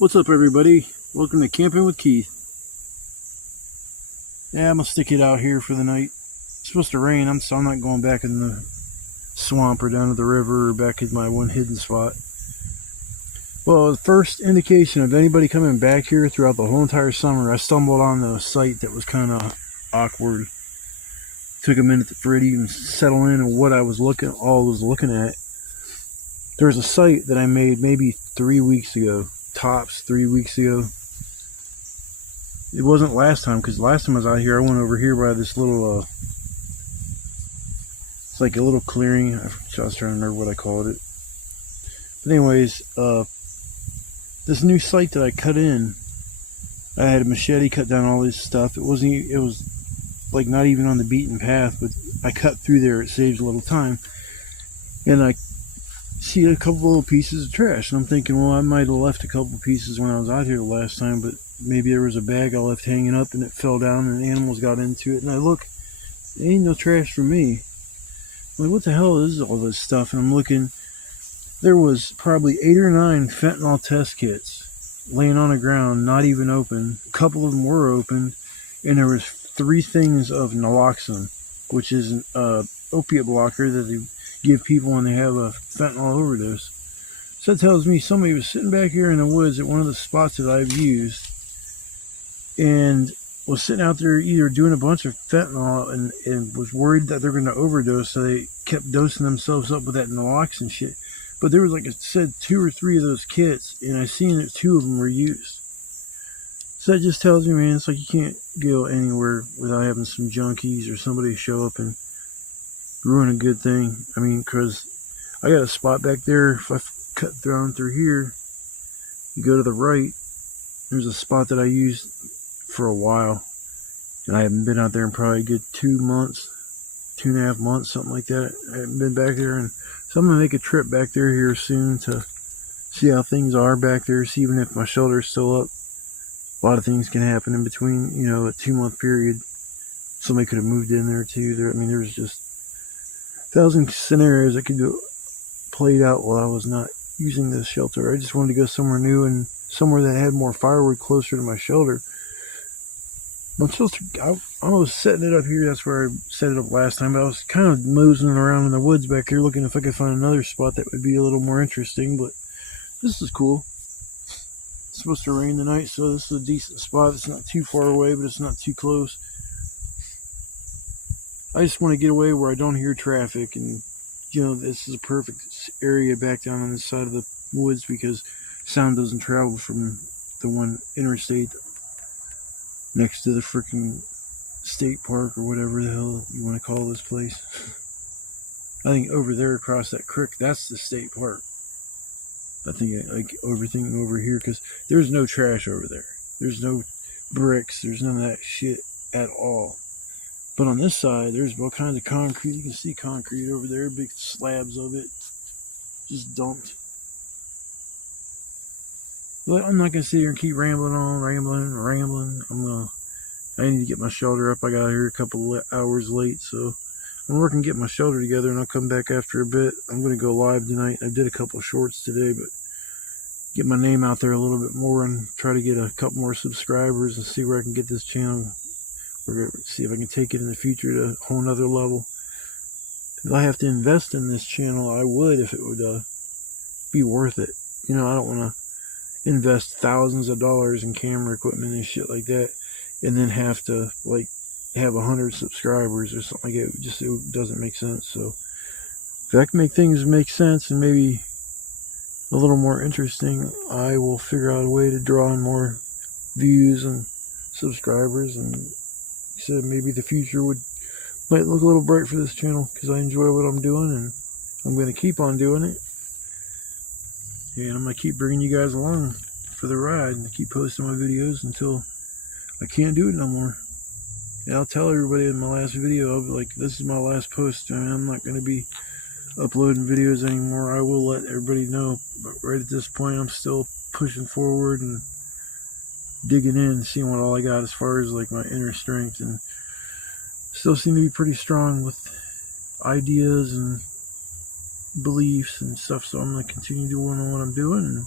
What's up, everybody? Welcome to Camping with Keith. Yeah, I'm gonna stick it out here for the night. It's supposed to rain, so I'm not going back in the swamp or down to the river or back in my one hidden spot. Well, the first indication of anybody coming back here throughout the whole entire summer, I stumbled on a site that was kind of awkward. Took a minute for it to even settle in on what I was looking at. There's a site that I made maybe 3 weeks ago, tops 3 weeks ago. It wasn't last time, because last time I was out here, I went over here by this little, it's like a little clearing. I was trying to remember what I called it. But anyways, this new site that I cut in, I had a machete cut down all this stuff. It was like not even on the beaten path, but I cut through there. It saves a little time. And I see a couple little pieces of trash, and I'm thinking, well, I might have left a couple pieces when I was out here the last time, but maybe there was a bag I left hanging up and it fell down and animals got into it. And I look, there ain't no trash for me. I'm like, what the hell is all this stuff? And I'm looking, there was probably 8 or 9 fentanyl test kits laying on the ground, not even open. A couple of them were open, and there was 3 things of naloxone, which is an opiate blocker that they give people when they have a fentanyl overdose. So that tells me somebody was sitting back here in the woods at one of the spots that I've used and was sitting out there either doing a bunch of fentanyl and was worried that they're going to overdose, so they kept dosing themselves up with that naloxone shit. But there was, like I said, 2 or 3 of those kits, and I seen that 2 of them were used. So that just tells me, man, it's like you can't go anywhere without having some junkies or somebody show up and ruin a good thing. I mean, because I got a spot back there. If I cut down through here, you go to the right, there's a spot that I used for a while, and I haven't been out there in probably a good 2 months, 2.5 months, something like that. I haven't been back there, and so I'm gonna make a trip back there here soon to see how things are back there, see even if my shelter's still up. A lot of things can happen in between, a 2-month period. Somebody could have moved in there too. There's just 1,000 scenarios that could go played out while I was not using this shelter. I just wanted to go somewhere new and somewhere that had more firewood closer to my shelter. I was setting it up here. That's where I set it up last time. But I was kind of moseying around in the woods back here looking if I could find another spot that would be a little more interesting. But this is cool. It's supposed to rain tonight, so this is a decent spot. It's not too far away, but it's not too close. I just want to get away where I don't hear traffic, and this is a perfect area back down on this side of the woods because sound doesn't travel from the one interstate next to the freaking state park or whatever the hell you want to call this place. I think over there across that creek, that's the state park. I think I like everything over here because there's no trash over there. There's no bricks. There's none of that shit at all. But on this side, there's all kinds of concrete. You can see concrete over there, big slabs of it, just dumped. But I'm not going to sit here and keep rambling. I need to get my shelter up. I got here a couple of hours late, so I'm working to get my shelter together, and I'll come back after a bit. I'm going to go live tonight. I did a couple of shorts today, but get my name out there a little bit more and try to get a couple more subscribers and see where I can get this channel. We're going to see if I can take it in the future to a whole nother level. If I have to invest in this channel, I would if it would be worth it. I don't want to invest thousands of dollars in camera equipment and shit like that and then have to have 100 subscribers or something like that. It doesn't make sense. So if I can make things make sense and maybe a little more interesting, I will figure out a way to draw in more views and subscribers, and said maybe the future might look a little bright for this channel because I enjoy what I'm doing, and I'm going to keep on doing it. And I'm going to keep bringing you guys along for the ride and keep posting my videos until I can't do it no more. And I'll tell everybody in my last video, I'll be like, this is my last post, and I'm not going to be uploading videos anymore. I will let everybody know, but right at this point, I'm still pushing forward and digging in, seeing what all I got as far as my inner strength, and still seem to be pretty strong with ideas and beliefs and stuff. So I'm going to continue doing what I'm doing, and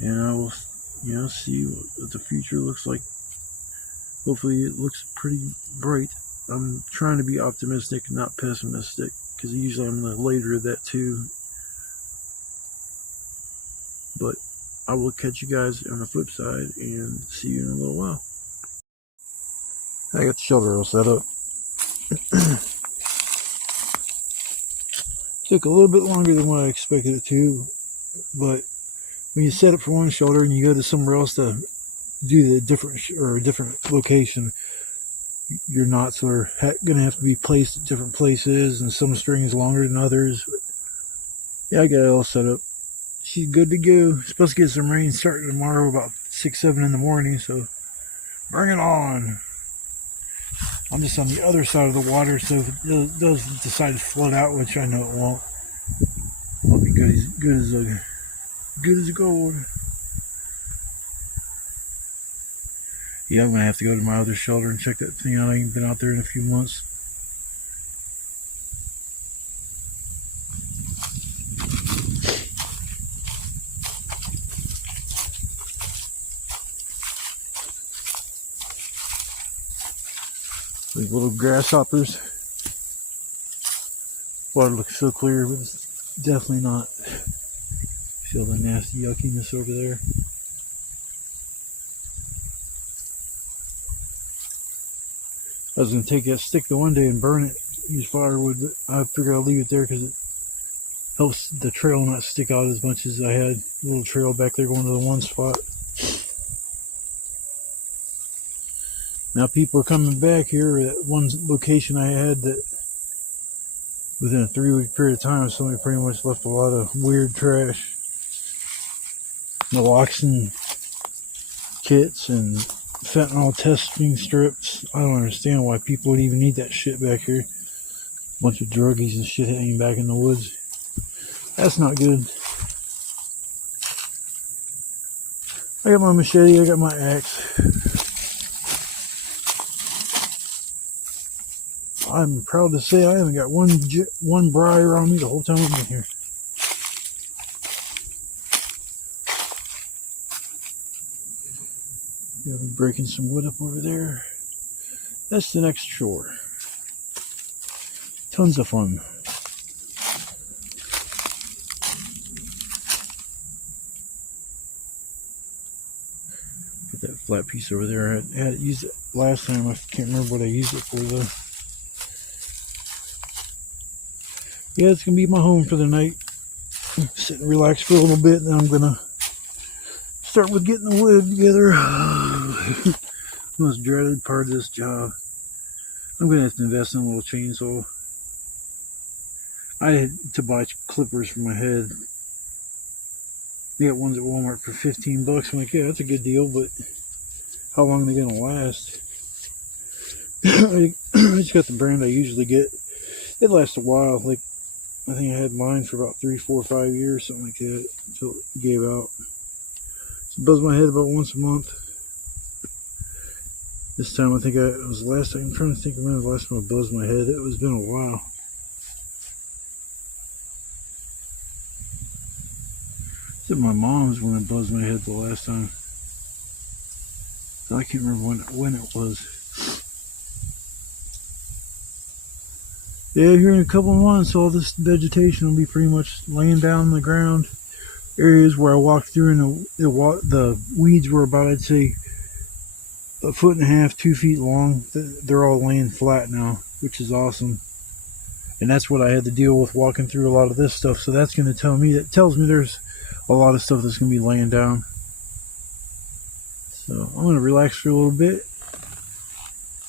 and I will, see what the future looks like. Hopefully, it looks pretty bright. I'm trying to be optimistic, not pessimistic, because usually I'm the later of that too. But I will catch you guys on the flip side and see you in a little while. I got the shelter all set up. Took a little bit longer than what I expected it to, but when you set it for one shelter and you go to somewhere else to do the different location, your knots are going to have to be placed at different places, and some strings longer than others. But yeah, I got it all set up. She's good to go. Supposed to get some rain starting tomorrow about 6-7 in the morning, so bring it on. I'm just on the other side of the water, so if it does decide to flood out, which I know it won't, I'll be good as gold. Yeah, I'm gonna have to go to my other shelter and check that thing out. I ain't been out there in a few months. These little grasshoppers. Water looks so clear, but it's definitely not. Feel the nasty yuckiness over there. I was going to take that stick the one day and burn it, use firewood, but I figured I'll leave it there because it helps the trail not stick out as much as I had. A little trail back there going to the one spot. Now people are coming back here at one location I had that within a 3-week period of time, somebody pretty much left a lot of weird trash. Naloxone kits and fentanyl testing strips. I don't understand why people would even need that shit back here. Bunch of druggies and shit hanging back in the woods. That's not good. I got my machete, I got my axe. I'm proud to say I haven't got one briar on me the whole time I've been here. Yeah, I'm breaking some wood up over there. That's the next shore. Tons of fun. Put that flat piece over there. I had used it last time. I can't remember what I used it for though. Yeah, it's gonna be my home for the night. Sit and relax for a little bit, and then I'm gonna start with getting the wood together. Most dreaded part of this job. I'm gonna have to invest in a little chainsaw. I had to buy clippers for my head. They got ones at Walmart for $15. I'm like, yeah, that's a good deal, but how long are they gonna last? I just got the brand I usually get. It lasts a while. Like, I think I had mine for about 3, 4, 5 years, something like that, until it gave out. So buzz my head about once a month. This time I think it was the last time. I'm trying to think of when the last time I buzzed my head. It was been a while. I said my mom's when I buzzed my head the last time. I can't remember when it was. Yeah, here in a couple of months, all this vegetation will be pretty much laying down on the ground. Areas where I walked through and the weeds were about, I'd say, 1.5 feet, 2 feet long. They're all laying flat now, which is awesome. And that's what I had to deal with walking through a lot of this stuff. So that's going to tells me there's a lot of stuff that's going to be laying down. So I'm going to relax for a little bit.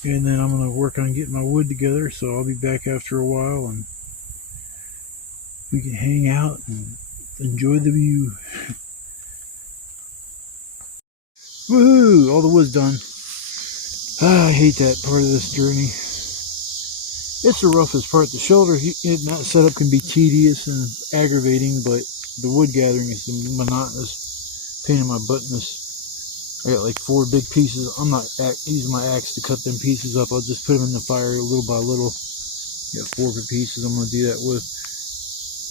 And then I'm going to work on getting my wood together. So I'll be back after a while and we can hang out and enjoy the view. Woohoo! All the wood's done. I hate that part of this journey. It's the roughest part. The shoulder that setup can be tedious and aggravating, but the wood gathering is the monotonous pain in my buttness. I got like 4 big pieces. I'm not using my axe to cut them pieces up. I'll just put them in the fire little by little. Got 4 big pieces I'm going to do that with.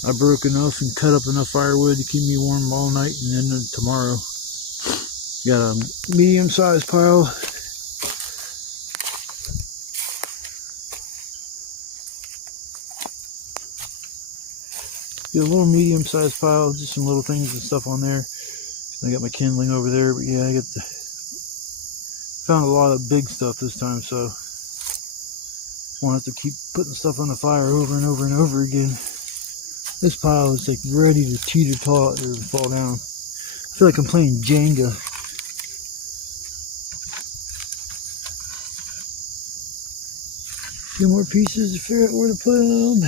I broke enough and cut up enough firewood to keep me warm all night, and then tomorrow got a medium-sized pile. Get a little medium-sized pile, just some little things and stuff on there. I got my kindling over there, but yeah, found a lot of big stuff this time, so won't have to keep putting stuff on the fire over and over and over again. This pile is like ready to teeter-totter or fall down. I feel like I'm playing Jenga. A few more pieces to figure out where to put them.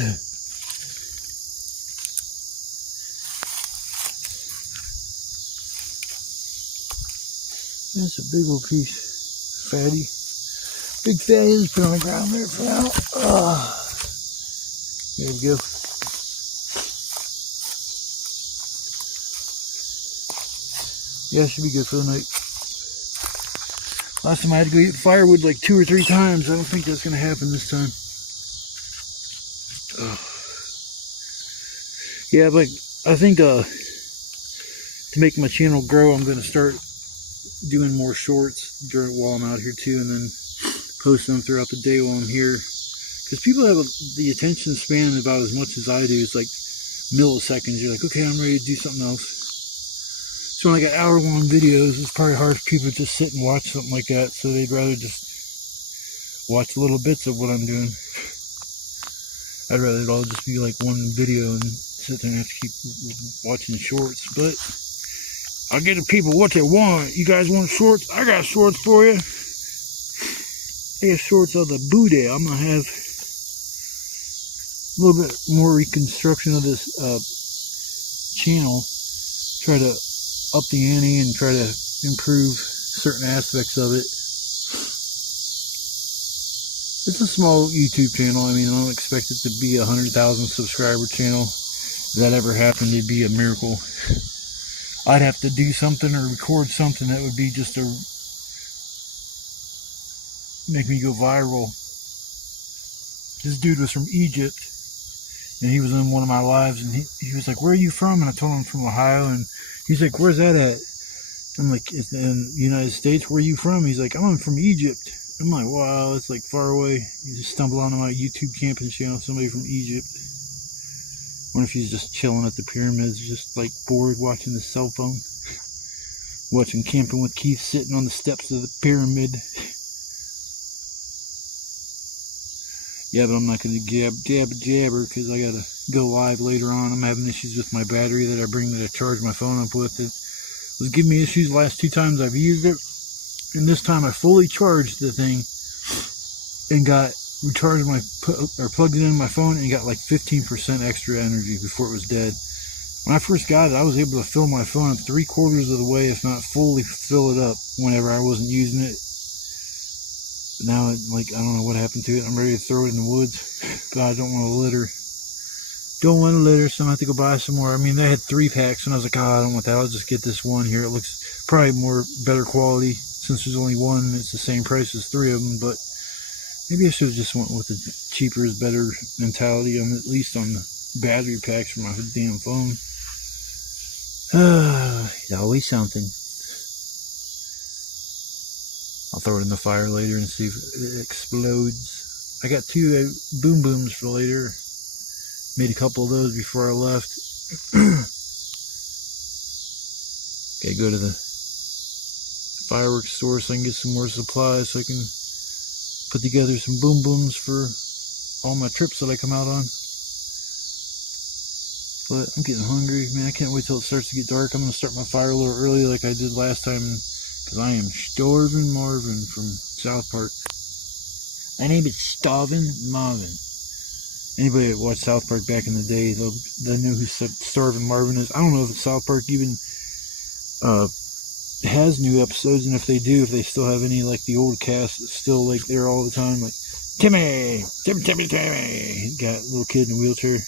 That's a big old piece. Fatty. Big fatty. Just put it on the ground there for now. There we go. Yeah, should be good for the night. Last time I had to go get firewood like 2 or 3 times. I don't think that's going to happen this time. Yeah, but I think to make my channel grow, I'm going to start doing more shorts while I'm out here too, and then post them throughout the day while I'm here. Because people have the attention span about as much as I do. It's like milliseconds. You're like, okay, I'm ready to do something else. So when I got hour-long videos, it's probably hard for people to just sit and watch something like that. So they'd rather just watch little bits of what I'm doing. I'd rather it all just be like one video and sit there and have to keep watching shorts. But I'll give the people what they want. You guys want shorts? I got shorts for you. I got shorts of the booty. I'm going to have a little bit more reconstruction of this channel. Try to up the ante and try to improve certain aspects of it. It's a small YouTube channel. I mean, I don't expect it to be a 100,000 subscriber channel. If that ever happened, it'd be a miracle. I'd have to do something or record something that would be just to make me go viral. This dude was from Egypt, and he was in one of my lives, and he was like, where are you from? And I told him I'm from Ohio, and he's like, where's that at? I'm like, it's in the United States. Where are you from? He's like, I'm from Egypt. I'm like, wow, it's like far away. You just stumble onto my YouTube camping channel, somebody from Egypt. What if he's just chilling at the pyramids, just like bored watching his cell phone? Watching Camping with Keith sitting on the steps of the pyramid. Yeah, but I'm not going to jabber because I got to go live later on. I'm having issues with my battery that I bring that I charge my phone up with. It was giving me issues the last 2 times I've used it. And this time I fully charged the thing and got plugged it in my phone and got like 15% extra energy before it was dead. When I first got it, I was able to fill my phone up 3/4 of the way, if not fully fill it up whenever I wasn't using it. But now, I don't know what happened to it. I'm ready to throw it in the woods, but I don't want to litter. Don't want to litter, so I'm going to have to go buy some more. I mean, they had 3 packs, and I was like, I don't want that. I'll just get this one here. It looks probably better quality. Since there's only one, it's the same price as 3 of them, but maybe I should have just went with the cheaper is better mentality, at least on the battery packs for my damn phone. It's always something. I'll throw it in the fire later and see if it explodes. I got 2 boom booms for later. Made a couple of those before I left. Gotta go to the fireworks store so I can get some more supplies so I can put together some boom booms for all my trips that I come out on. But I'm getting hungry, man. I can't wait till it starts to get dark. I'm gonna start my fire a little early like I did last time, because I am Starvin' Marvin from South Park. My name is Starvin' Marvin. Anybody that watched South Park back in the day, they knew who Starvin' Marvin is. I don't know if South Park even has new episodes, and if they do, if they still have any, like the old cast that's still like there all the time, like Timmy, got a little kid in a wheelchair.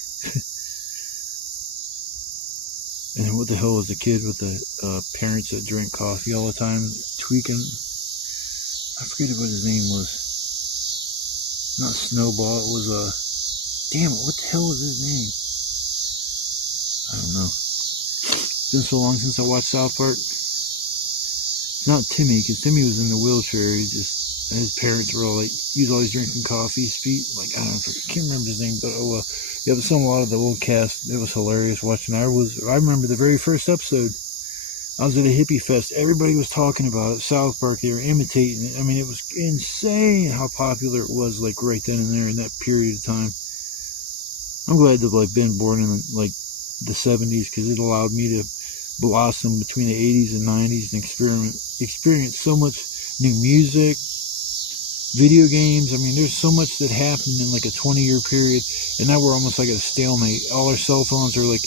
And what the hell was the kid with the parents that drank coffee all the time, tweaking? I forget what his name was. Not Snowball, it was damn it, what the hell was his name? I don't know. It's been so long since I watched South Park. It's not Timmy, because Timmy was in the wheelchair. His parents were all like, he was always drinking coffee, like, I don't know, I can't remember his name, but oh well. Yeah, but a lot of the old cast, it was hilarious watching. I remember the very first episode. I was at a hippie fest. Everybody was talking about it. South Park, they were imitating it. I mean, it was insane how popular it was, like, right then and there in that period of time. I'm glad to have, like, been born in, like, the 70s, because it allowed me to blossom between the 80s and 90s and experience so much new music, video games. I mean, there's so much that happened in, like, a 20-year period, and now we're almost like at a stalemate. All our cell phones are, like,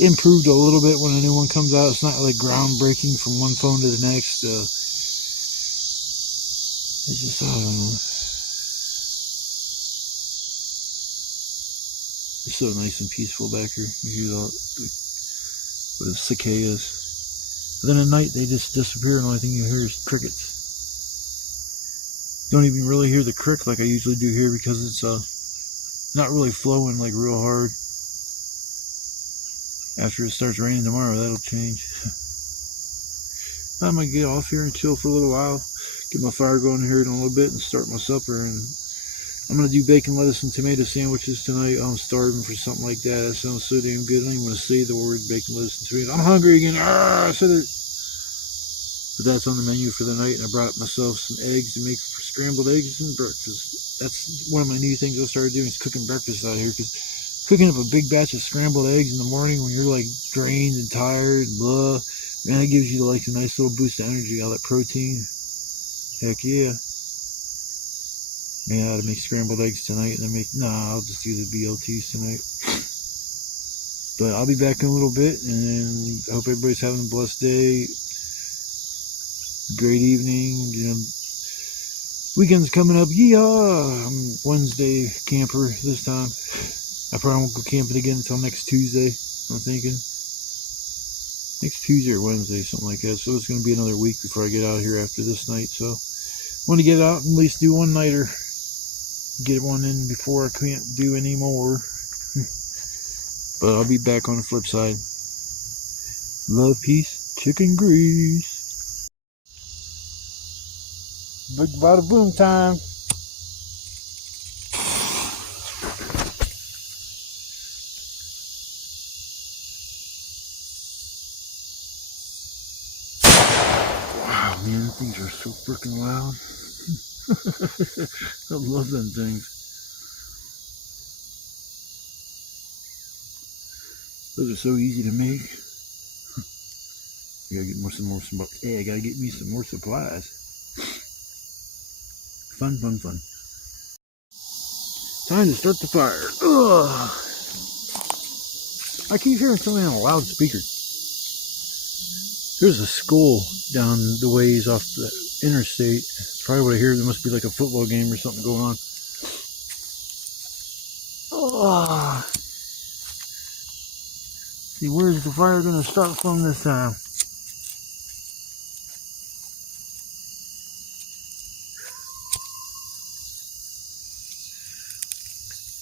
improved a little bit when a new one comes out. It's not like groundbreaking from one phone to the next. It's just, I don't know. It's so nice and peaceful back here. You hear the cicadas. But then at night they just disappear, and the only thing you hear is crickets. Don't even really hear the crick like I usually do here, because it's not really flowing like real hard. After it starts raining tomorrow, that'll change. I'm gonna get off here and chill for a little while, get my fire going here in a little bit, and start my supper. And I'm gonna do bacon, lettuce, and tomato sandwiches tonight. I'm starving for something like that. That sounds so damn good. I don't even want to say the word bacon, lettuce, and tomato. I'm hungry again. I said it. But that's on the menu for the night, and I brought myself some eggs to make for scrambled eggs and breakfast. That's one of my new things I started doing, is cooking breakfast out here, because cooking up a big batch of scrambled eggs in the morning when you're like drained and tired, blah, man, it gives you like a nice little boost of energy, all that protein. Heck yeah. Man, I ought to make scrambled eggs tonight, and I'll just do the BLTs tonight. But I'll be back in a little bit, and I hope everybody's having a blessed day. Great evening. Weekend's coming up. Yeehaw! I'm Wednesday camper this time. I probably won't go camping again until next Tuesday, I'm thinking. Next Tuesday or Wednesday, something like that. So it's going to be another week before I get out here after this night. So I want to get out and at least do one nighter. Get one in before I can't do any more. But I'll be back on the flip side. Love, peace, chicken grease. Big bada boom time. Wow, man, things are so freaking loud. I love them things. Those are so easy to make. I gotta get I gotta get me some more supplies. Fun. Time to start the fire. Ugh. I keep hearing something on a loudspeaker. There's a school down the ways off the interstate. That's probably what I hear. There must be like a football game or something going on. Ugh. See, where's the fire going to start from this time?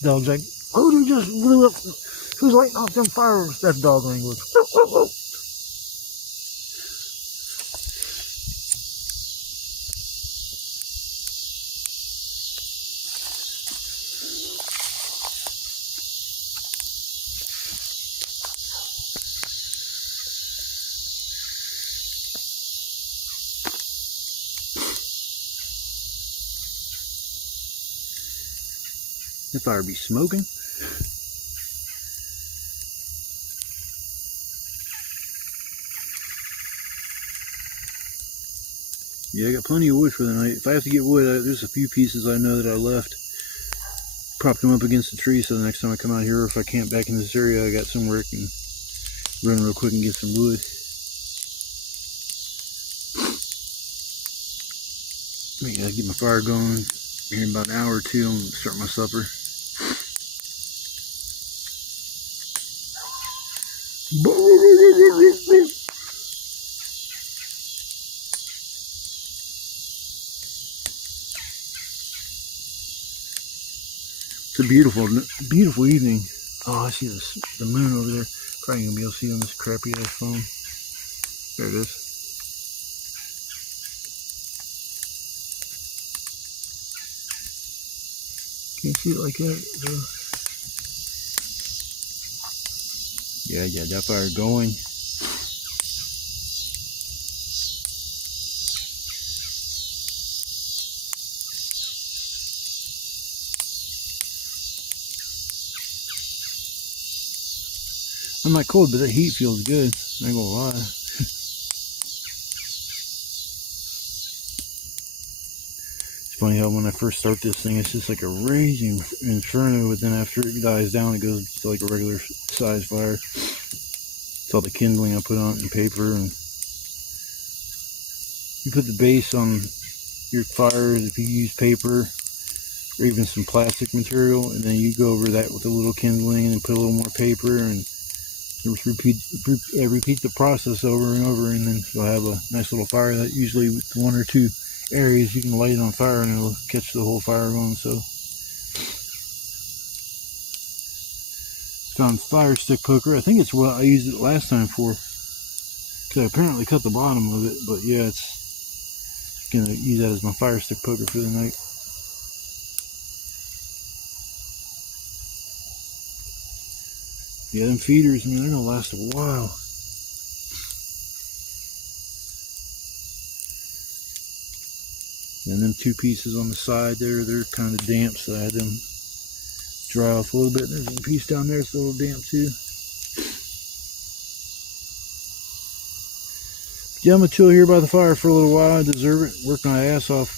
Dog's like, who just blew up? Who's lighting off them fireworks? That's dog language. The fire be smoking. Yeah, I got plenty of wood for the night. If I have to get wood, there's a few pieces I know that I left. Propped them up against the tree so the next time I come out here, or if I camp back in this area, I got somewhere I can run real quick and get some wood. I gotta get my fire going. Here in about an hour or two, I'm gonna start my supper. It's a beautiful evening. Oh, I see the moon over there. Probably gonna be able to see on this crappy ass phone. There it is. Can't see it like that. So. Yeah, that fire going. I'm not cold, but that heat feels good. I ain't gonna lie. It's funny how when I first start this thing, it's just like a raging inferno, but then after it dies down, it goes to like a regular size fire. It's all the kindling I put on it and paper, and you put the base on your fire if you use paper or even some plastic material, and then you go over that with a little kindling and then put a little more paper, and just repeat the process over and over, and then you'll have a nice little fire that usually with one or two areas you can light it on fire and it'll catch the whole fire going. So found fire stick poker. I think it's what I used it last time for, because I apparently cut the bottom of it, but yeah, it's gonna use that as my fire stick poker for the night. Yeah, them feeders, man, they're gonna last a while. And them two pieces on the side there, they're kind of damp, so I had them dry off a little bit. There's a piece down there, it's a little damp too. Yeah, I'm gonna chill here by the fire for a little while. I deserve it. Worked my ass off.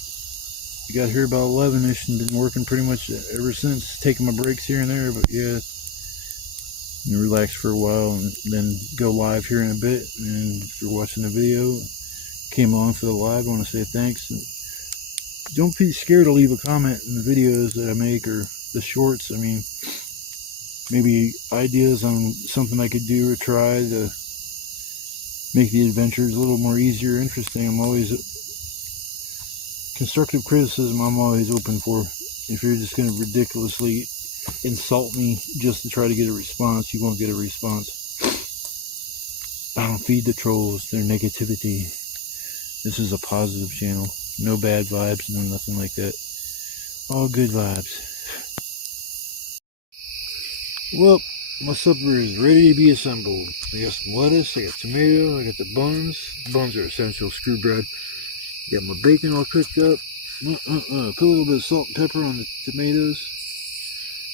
I got here about 11ish and been working pretty much ever since, taking my breaks here and there, but yeah. And relax for a while and then go live here in a bit. And if you're watching the video, came on for the live, I want to say thanks. And don't be scared to leave a comment in the videos that I make or the shorts. I mean, maybe ideas on something I could do or try to make the adventures a little more easier, interesting. I'm always constructive criticism. I'm always open for. If you're just going to ridiculously insult me just to try to get a response, you won't get a response. I don't feed the trolls their negativity. This is a positive channel. No bad vibes, no nothing like that. All good vibes. Well, my supper is ready to be assembled. I got some lettuce, I got tomato, I got the buns. Buns are essential, screw bread. Got my bacon all cooked up. Put a little bit of salt and pepper on the tomatoes.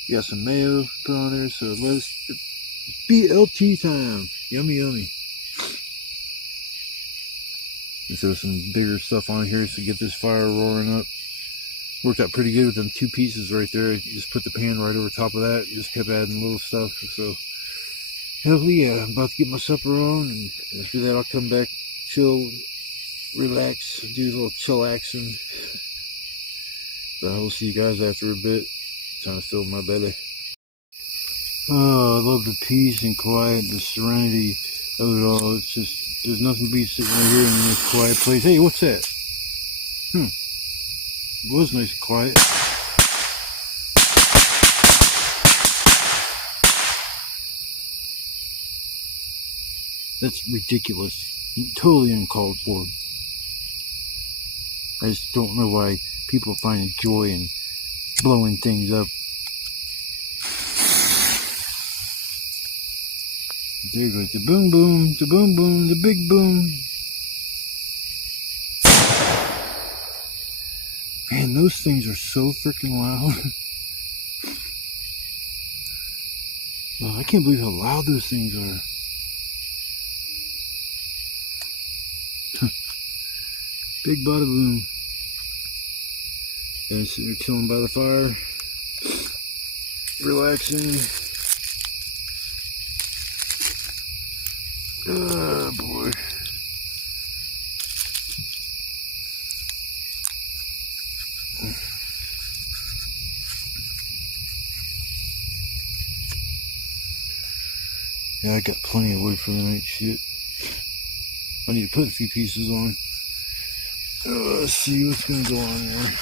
Got some mayo put on there, so let's BLT time. Yummy, yummy. And throw some bigger stuff on here to get this fire roaring up. Worked out pretty good with them two pieces right there. Just put the pan right over top of that. Just kept adding little stuff. So, hell yeah, I'm about to get my supper on, and after that I'll come back, chill, relax, do a little chillaxing. But I will see you guys after a bit. Trying to fill my belly. Oh, I love the peace and quiet, the serenity of it all. It's just, there's nothing beats sitting right here in this quiet place. Hey, what's that? It was nice and quiet. That's ridiculous. Totally uncalled for. I just don't know why people find joy in blowing things up. There goes the boom boom, the boom boom, the big boom. Man, those things are so freaking loud. Oh, I can't believe how loud those things are. Big bada boom. And sitting there chilling by the fire, relaxing. Oh boy. Yeah, I got plenty of wood for the night. Shit. I need to put a few pieces on. Let's see what's gonna go on here.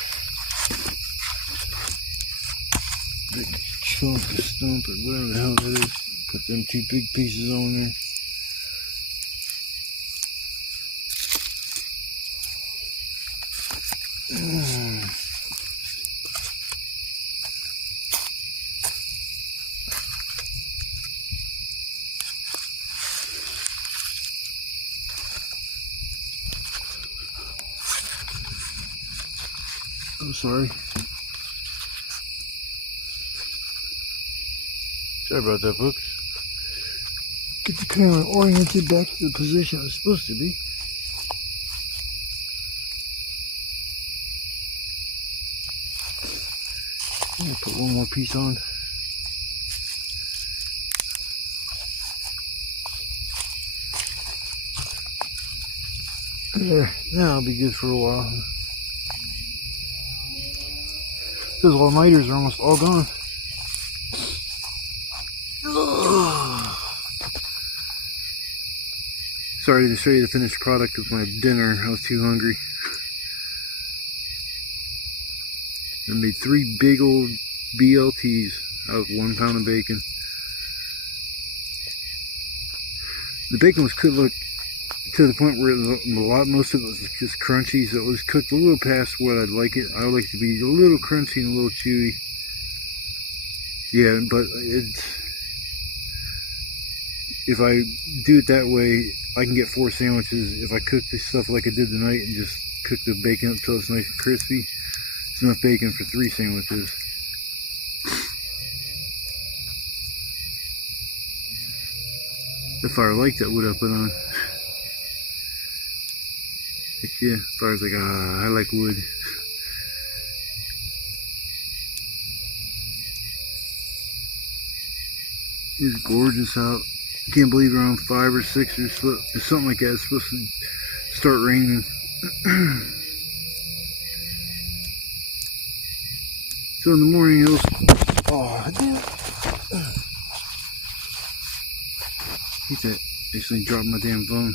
Big chunk of stump or whatever the hell that is. Put them 2 big pieces on there. I'm sorry. Sorry about that, folks. Get the camera oriented back to the position it's supposed to be. I'm gonna put one more piece on. There, now I'll be good for a while. Those all-nighters are almost all gone. Sorry to show you the finished product of my dinner. I was too hungry. I made 3 big old BLTs out of 1 pound of bacon. The bacon was cooked to the point where most of it was just crunchy, so it was cooked a little past what I'd like it. I would like it to be a little crunchy and a little chewy. Yeah, but if I do it that way, I can get 4 sandwiches. If I cook this stuff like I did tonight and just cook the bacon up till it's nice and crispy, it's enough bacon for 3 sandwiches. The fire like that wood I put on. Yeah, fire's like, I like wood. It's gorgeous out. Can't believe around 5 or 6 or something like that. It's supposed to start raining. So in the morning it'll... Oh, damn. Hate that. This thing dropped my damn phone.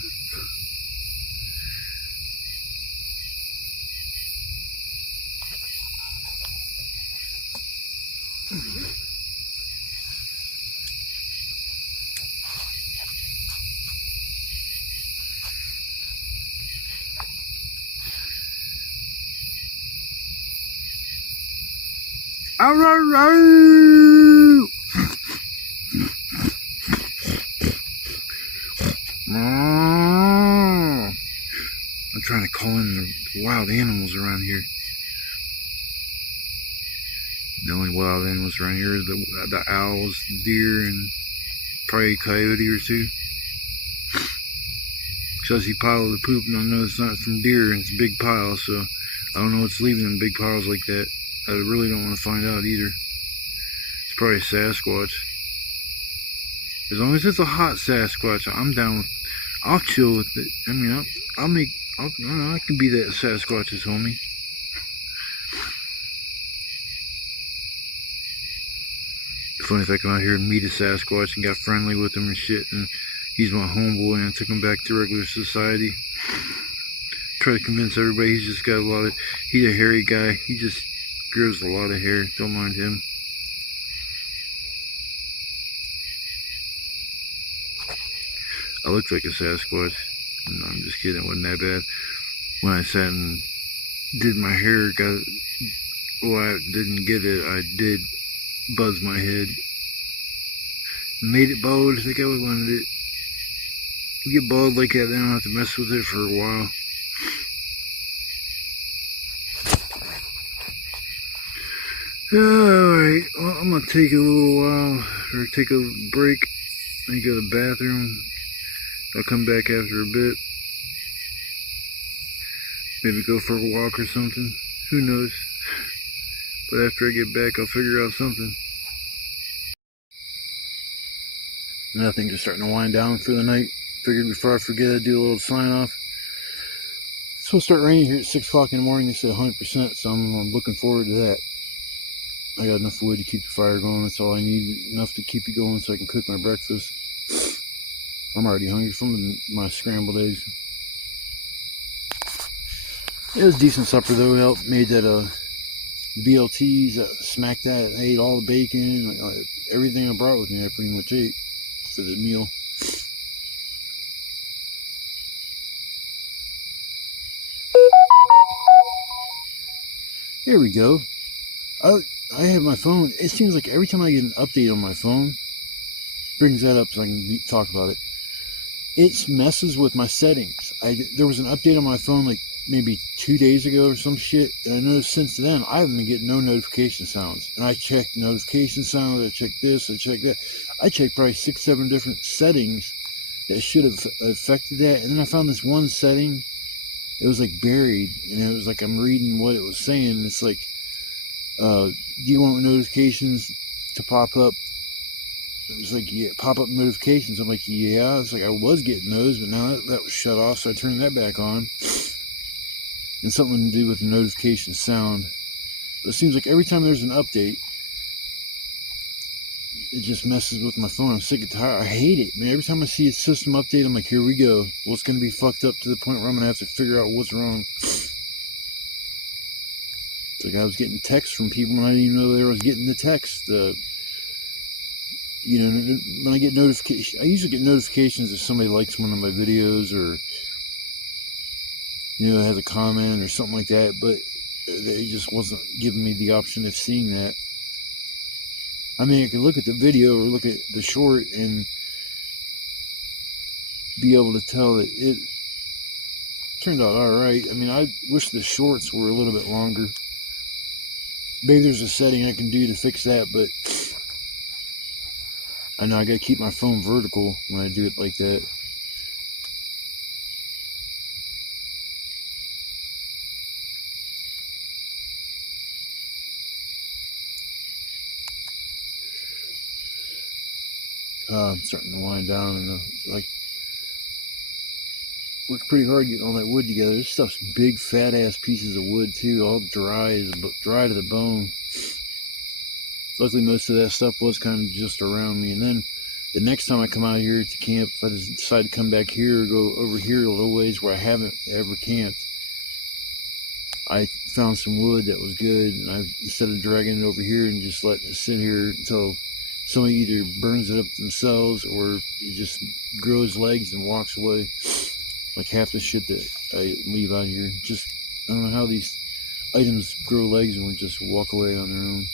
I'm trying to call in the wild animals around here. The only wild animals around here are the owls, the deer, and probably a coyote or 2. So I see a pile of the poop and I know it's not from deer and it's a big pile, so I don't know what's leaving in big piles like that. I really don't want to find out either. It's probably a Sasquatch. As long as it's a hot Sasquatch, I'm down with. I'll chill with it. I mean, I can be that Sasquatch's homie. Funny if I come out here and meet a Sasquatch and got friendly with him and shit, and he's my homeboy and I took him back to regular society. Try to convince everybody he's just got a lot of. He's a hairy guy. He just grows a lot of hair. Don't mind him. I looked like a Sasquatch. No, I'm just kidding. It wasn't that bad. When I sat and did my hair, I didn't get it. I did buzz my head. Made it bald. I think I wanted it. You get bald like that, then I don't have to mess with it for a while. Alright, well, I'm going to take a little while, or take a break. I go to the bathroom. I'll come back after a bit. Maybe go for a walk or something. Who knows? But after I get back, I'll figure out something. Nothing, just starting to wind down for the night. Figured before I forget, I'd do a little sign off. It's supposed to start raining here at 6 o'clock in the morning. They said 100%, so I'm looking forward to that. I got enough wood to keep the fire going. That's all I need. Enough to keep it going so I can cook my breakfast. I'm already hungry from my scrambled eggs. It was a decent supper though. Helped made that BLTs, smacked that, ate all the bacon, everything I brought with me. I pretty much ate. for the meal. Here we go. I have my phone. It seems like every time I get an update on my phone, brings that up so I can talk about it. It messes with my settings. There was an update on my phone like maybe 2 days ago or some shit, and I noticed since then I haven't been getting no notification sounds. And I checked notification sounds, I checked this, I checked that. I checked probably 6-7 different settings that should have affected that, and then I found this one setting. It was like buried, and it was like I'm reading what it was saying. It's like, do you want notifications to pop up? It was like, yeah, pop-up notifications. I'm like, yeah. It's like I was getting those, but now that was shut off, so I turned that back on. And something to do with the notification sound. But it seems like every time there's an update, it just messes with my phone. I'm sick and tired. I hate it, man. Every time I see a system update, I'm like, here we go. Well, it's going to be fucked up to the point where I'm going to have to figure out what's wrong. It's like I was getting texts from people and I didn't even know they was getting the text. You know, when I get notifications, I usually get notifications if somebody likes one of my videos or, you know, has a comment or something like that, but they just wasn't giving me the option of seeing that. I mean, I could look at the video or look at the short and be able to tell that it turned out alright. I mean, I wish the shorts were a little bit longer. Maybe there's a setting I can do to fix that, but I know I gotta keep my phone vertical when I do it like that. I'm starting to wind down and like worked pretty hard getting all that wood together. This stuff's big fat ass pieces of wood too, all dry to the bone. Luckily most of that stuff was kind of just around me, and then the next time I come out here to camp, if I decide to come back here or go over here a little ways where I haven't ever camped, I found some wood that was good, and instead of dragging it over here and just letting it sit here until somebody either burns it up themselves or it just grows legs and walks away. Like half the shit that I leave out here. Just, I don't know how these items grow legs and will just walk away on their own.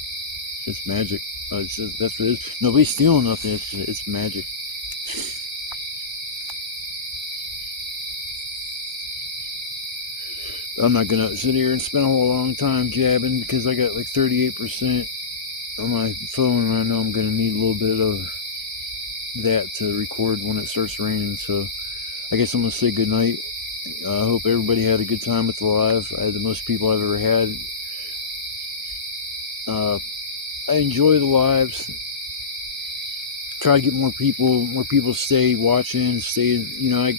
It's magic. That's what it is. Nobody's stealing nothing. It's magic. I'm not gonna sit here and spend a whole long time jabbing because I got like 38% on my phone, and I know I'm gonna need a little bit of that to record when it starts raining. So I guess I'm gonna say good night. I hope everybody had a good time with the live. I had the most people I've ever had. I enjoy the lives. Try to get more people stay watching, you know,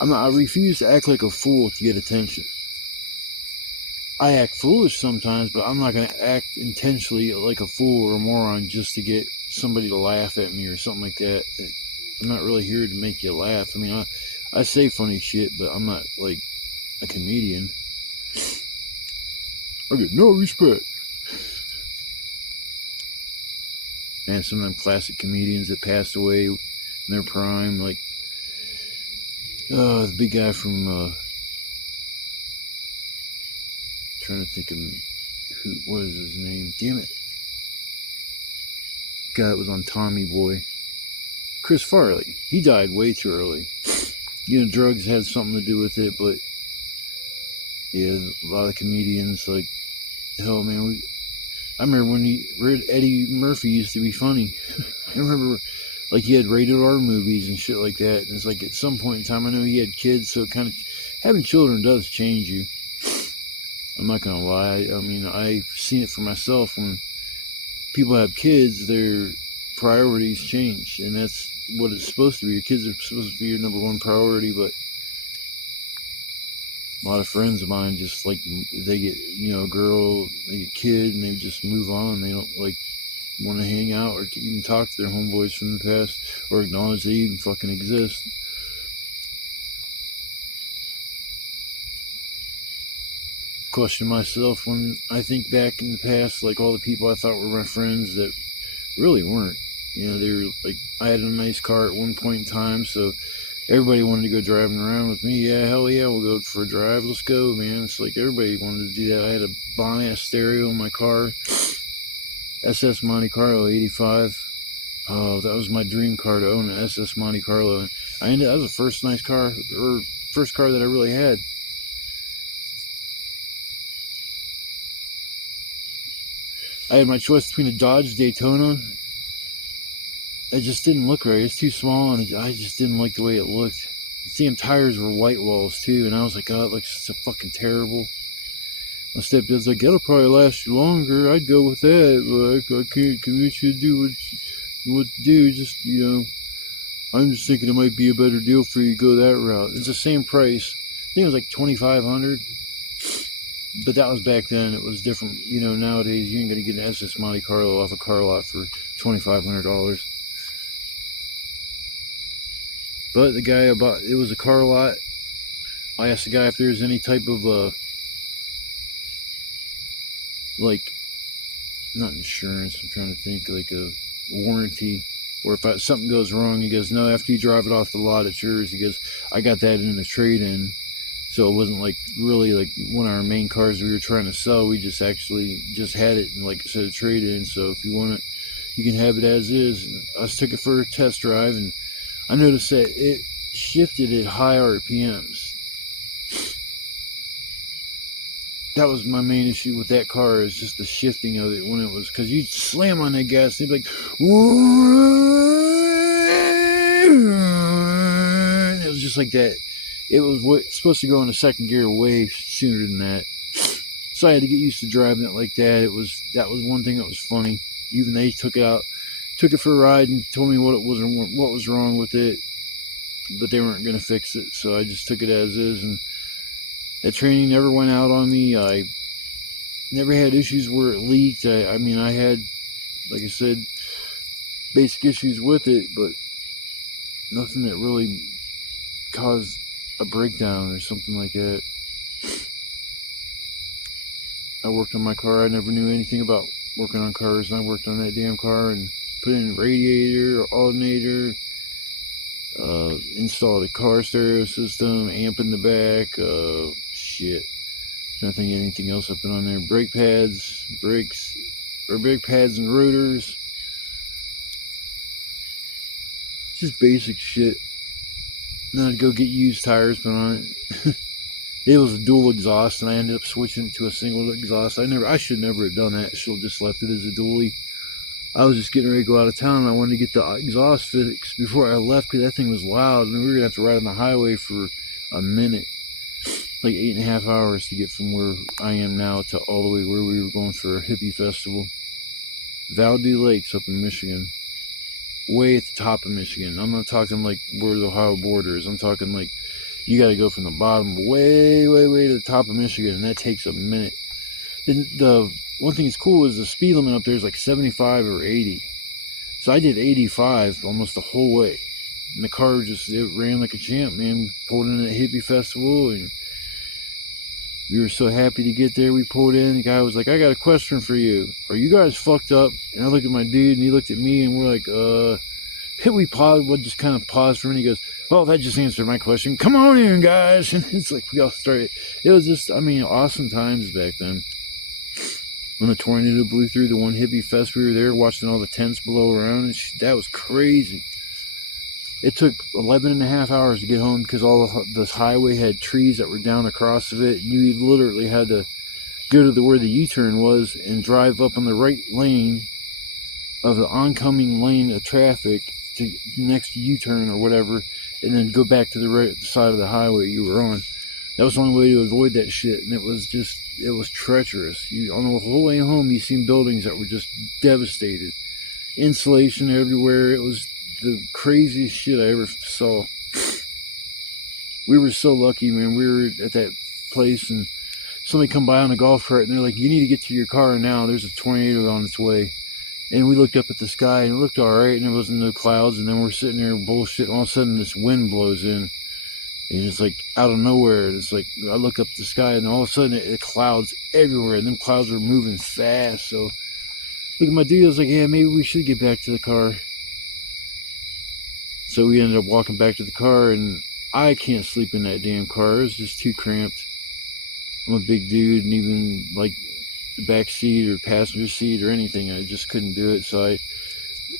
I refuse to act like a fool to get attention. I act foolish sometimes, but I'm not going to act intentionally like a fool or a moron just to get somebody to laugh at me or something like that. I'm not really here to make you laugh. I mean, I say funny shit, but I'm not like a comedian. I get no respect. And some of them classic comedians that passed away in their prime, like the big guy from trying to think of what is his name? Damn it. The guy that was on Tommy Boy. Chris Farley. He died way too early. You know, drugs had something to do with it, but yeah, a lot of comedians, like, hell, man, I remember when Eddie Murphy used to be funny. I remember, like, he had rated R movies and shit like that, and it's like, at some point in time, I know he had kids, so kind of, having children does change you. I'm not gonna lie. I mean, I've seen it for myself. When people have kids, their priorities change, and that's what it's supposed to be. Your kids are supposed to be your number one priority, but a lot of friends of mine just, like, they get, you know, a girl, they get a kid, and they just move on. They don't, like, want to hang out or even talk to their homeboys from the past or acknowledge they even fucking exist. Question myself when I think back in the past, like all the people I thought were my friends that really weren't. You know, they were like, I had a nice car at one point in time, so everybody wanted to go driving around with me. Yeah, hell yeah, we'll go for a drive. Let's go, man. It's like everybody wanted to do that. I had a bomb-ass stereo in my car. SS Monte Carlo 85. Oh, that was my dream car, to own an SS Monte Carlo. And that was the first nice car, or first car that I really had. I had my choice between a Dodge Daytona. It just didn't look right. It's too small, and I just didn't like the way it looked. The damn tires were white walls too, and I was like, oh, it looks so fucking terrible. My stepdad's like, that'll probably last you longer. I'd go with that, but I can't convince you to do what to do. Just, you know, I'm just thinking it might be a better deal for you to go that route. It's the same price. I think it was like $2,500, but that was back then. It was different. You know, nowadays you ain't gonna get an SS Monte Carlo off a car lot for $2,500. But the guy about it was a car lot. I asked the guy if there's any type of like, not insurance, I'm trying to think, like a warranty, or if something goes wrong. He goes, no, after you drive it off the lot, it's yours. He goes, I got that in a trade-in, so it wasn't like really like one of our main cars we were trying to sell. We just actually just had it, and like I said, a trade-in. So if you want it, you can have it as is. And I took it for a test drive, and I noticed that it shifted at high RPMs. That was my main issue with that car, is just the shifting of it when it was, because you'd slam on that gas and it'd be like, it was just like that. It was supposed to go into second gear way sooner than that. So I had to get used to driving it like that. That was one thing that was funny. Even they took it for a ride and told me what was wrong with it, but they weren't going to fix it. So I just took it as is, and that training never went out on me. I never had issues where it leaked. I mean, I had, like I said, basic issues with it, but nothing that really caused a breakdown or something like that. I worked on my car. I never knew anything about working on cars, and I worked on that damn car and put in a radiator, alternator, installed a car stereo system, amp in the back, shit. I don't think anything else I put on there. Brake pads, brakes, or brake pads and rotors. Just basic shit. Then I'd go get used tires put on it. It was a dual exhaust, and I ended up switching it to a single exhaust. I should never have done that. I should have just left it as a dually. I was just getting ready to go out of town, and I wanted to get the exhaust fixed before I left, because that thing was loud, and we were going to have to ride on the highway for a minute. Like 8.5 hours to get from where I am now to all the way where we were going for a hippie festival. Valdez Lakes up in Michigan. Way at the top of Michigan. I'm not talking like where the Ohio border is. I'm talking like you got to go from the bottom way, way, way to the top of Michigan, and that takes a minute. And the one thing that's cool is the speed limit up there is like 75 or 80. So I did 85 almost the whole way. And the car it ran like a champ, man. Pulled in at a hippie festival, and we were so happy to get there. We pulled in. The guy was like, I got a question for you. Are you guys fucked up? And I looked at my dude, and he looked at me, and we're like, we paused. We'll just kind of paused for a minute. He goes, well, that just answered my question. Come on in, guys. And it's like, we all started. It was just, I mean, awesome times back then. When the tornado blew through the one hippie fest, we were there watching all the tents blow around, and that was crazy. It took 11.5 hours to get home because all this highway had trees that were down across of it. You literally had to go to where the U-turn was and drive up on the right lane of the oncoming lane of traffic to the next U-turn or whatever, and then go back to the right side of the highway you were on. That was the only way to avoid that shit, and it was treacherous. On the whole way home, you seen buildings that were just devastated. Insulation everywhere. It was the craziest shit I ever saw. We were so lucky, man. We were at that place, and somebody come by on a golf cart, and they're like, you need to get to your car now. There's a tornado on its way. And we looked up at the sky, and it looked all right, and there wasn't no clouds, and then we're sitting there bullshit, and all of a sudden this wind blows in. And it's like out of nowhere. It's like I look up the sky, and all of a sudden it clouds everywhere, and them clouds were moving fast. So look at my dude. I was like, yeah, maybe we should get back to the car. So we ended up walking back to the car, and I can't sleep in that damn car. It was just too cramped. I'm a big dude, and even like the back seat or passenger seat or anything, I just couldn't do it. So I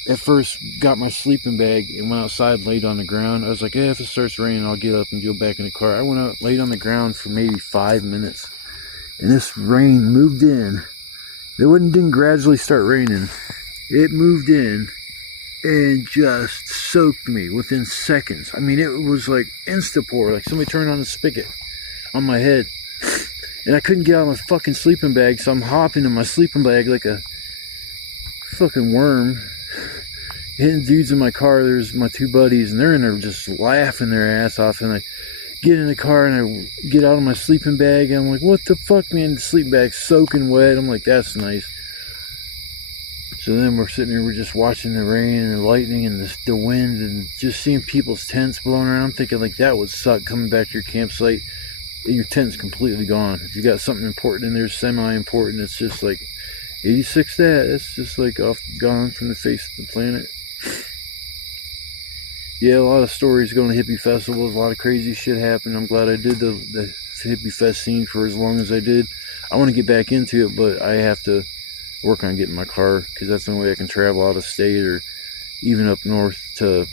at first got my sleeping bag and went outside and laid on the ground. I was like, if it starts raining, I'll get up and go back in the car. I went out, laid on the ground for maybe 5 minutes, and this rain moved in. Didn't gradually start raining. It moved in and just soaked me within seconds. I mean, it was like insta-pour, like somebody turned on the spigot on my head. And I couldn't get out of my fucking sleeping bag, so I'm hopping in my sleeping bag like a fucking worm, hitting dudes in my car. There's my 2 buddies, and they're in there just laughing their ass off. And I get in the car, and I get out of my sleeping bag, and I'm like, what the fuck, man? The sleeping bag's soaking wet. I'm like, that's nice. So then we're sitting here, we're just watching the rain and the lightning and the wind, and just seeing people's tents blowing around. I'm thinking, like, that would suck coming back to your campsite. Your tent's completely gone. If you got something important in there, semi-important, it's just like 86 that. It's just like gone from the face of the planet. Yeah, a lot of stories going to hippie festivals. A lot of crazy shit happened. I'm glad I did the hippie fest scene for as long as I did. I want to get back into it, but I have to work on getting my car, because that's the only way I can travel out of state or even up north to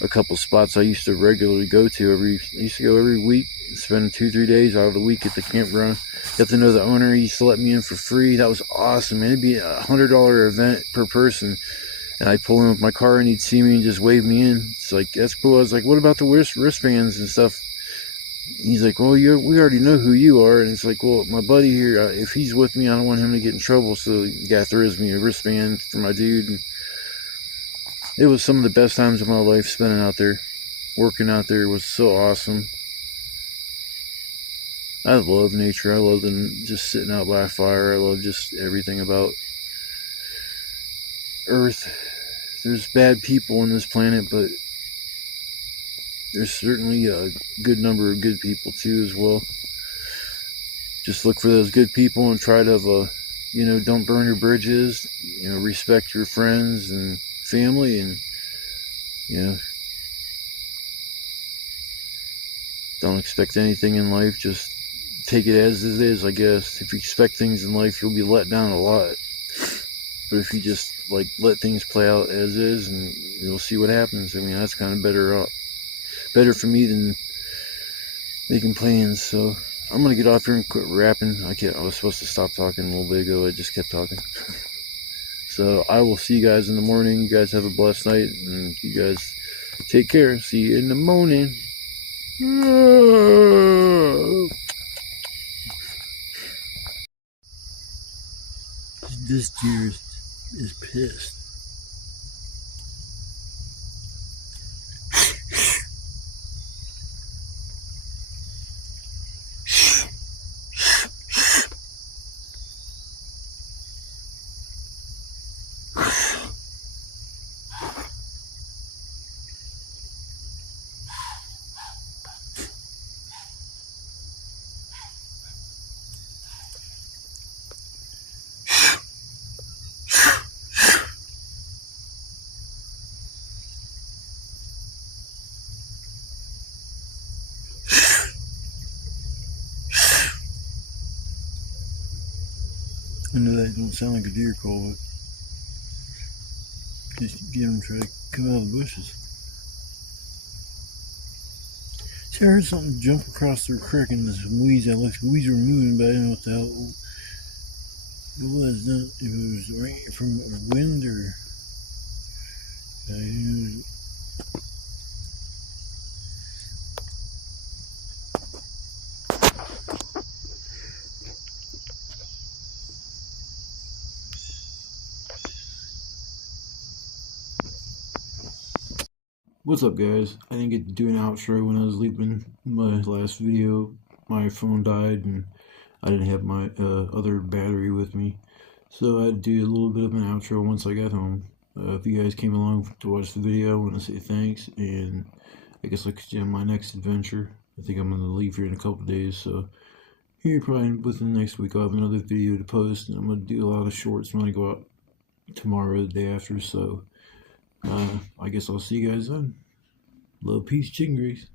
a couple spots I used to regularly go to. I used to go every week, spend 2-3 days out of the week at the campground. Got to know the owner. He used to let me in for free. That was awesome, man. It'd be a $100 event per person, and I'd pull in with my car, and he'd see me and just wave me in. It's like, that's cool. I was like, what about the wristbands and stuff? He's like, well, we already know who you are. And it's like, well, my buddy here, if he's with me, I don't want him to get in trouble, so the guy throws me a wristband for my dude. And it was some of the best times of my life spending out there. Working out there was so awesome. I love nature. I love just sitting out by a fire. I love just everything about Earth. There's bad people on this planet, but there's certainly a good number of good people too as well. Just look for those good people and try to, don't burn your bridges. Respect your friends and family, and don't expect anything in life. Just take it as it is, I guess. If you expect things in life, you'll be let down a lot. But if you just let things play out as is, and you'll see what happens. I mean, that's kind of better for me than making plans. So I'm gonna get off here and quit rapping. I was supposed to stop talking a little bit ago. I just kept talking. So I will see you guys in the morning. You guys have a blessed night, and you guys take care. See you in the morning. This deer is pissed. I know that don't sound like a deer call, but just get them to try to come out of the bushes. See, I heard something jump across the creek and there's some weeds. Weeds were moving, but I didn't know what the hell it was. If it was rain from wind or What's up, guys? I didn't get to do an outro when I was leaving my last video. My phone died and I didn't have my other battery with me, so I had to do a little bit of an outro once I got home. If you guys came along to watch the video, I want to say thanks, and I guess I'll catch you on my next adventure. I think I'm going to leave here in a couple days, so here probably within the next week I'll have another video to post, and I'm going to do a lot of shorts when I go out tomorrow or the day after, so I guess I'll see you guys then. Love, peace, chicken grease.